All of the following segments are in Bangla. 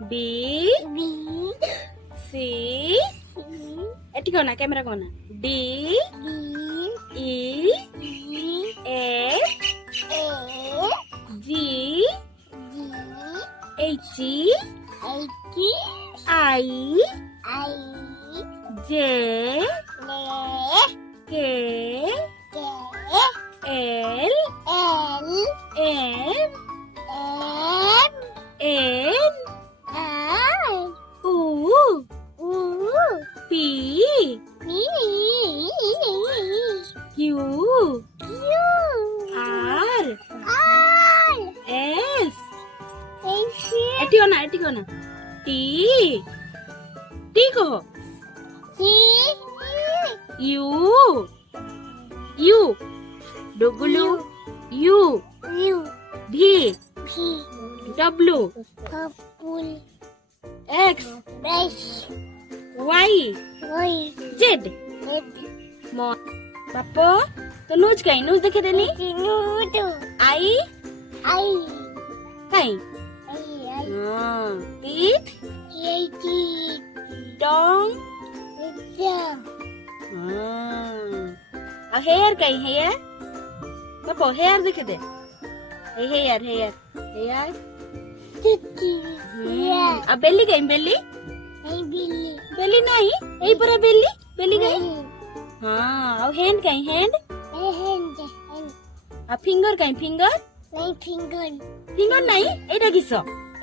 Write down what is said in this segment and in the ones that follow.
B B C C এটি কো না ক্যামেরা কো না D D E E F A G G H H I I J L K K L L M M N I O U P P Q Q R R S H এটি কো না T T কো C U U W U U V P W Purple X Dash Y Y Z ম বাপো তো নুজ কাই নুজ দেখে দেনি Nudo আই I কাই I ইট T ডং আর হেয়ার কাই হেয়ার বাপো হেয়ার দেখে দে এই হেয়ার হেয়ার হেয়ার Tiki আর বেলি কাই বেলি Hey Billy বেলি নাই এই পরে বেলি বেলি কাই Hey হ্যাঁ আর হ্যান্ড কাই হ্যান্ড hand আর ফিঙ্গার কাই ফিঙ্গার My finger ফিঙ্গার নাই এটা কিস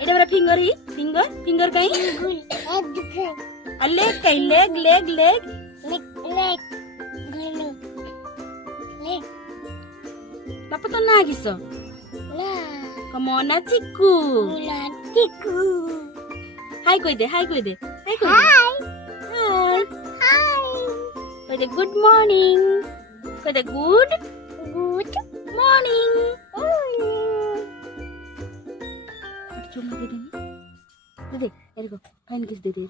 এটা পরে ফিঙ্গার হি ফিঙ্গার ফিঙ্গার কাই Good Head আর লেগ কাই leg leg leg Leg Gano Leg বাপা তো না কিস La কমনা চিকু Mula Tiku হাই কই দে হাই কই দে হাই কই দে Hi হাই Hi কই দে গুড মর্নিং কই দে গুড Good মর্নিং morning চুমা দে দে দে এরকম ফাইন কিস দে দে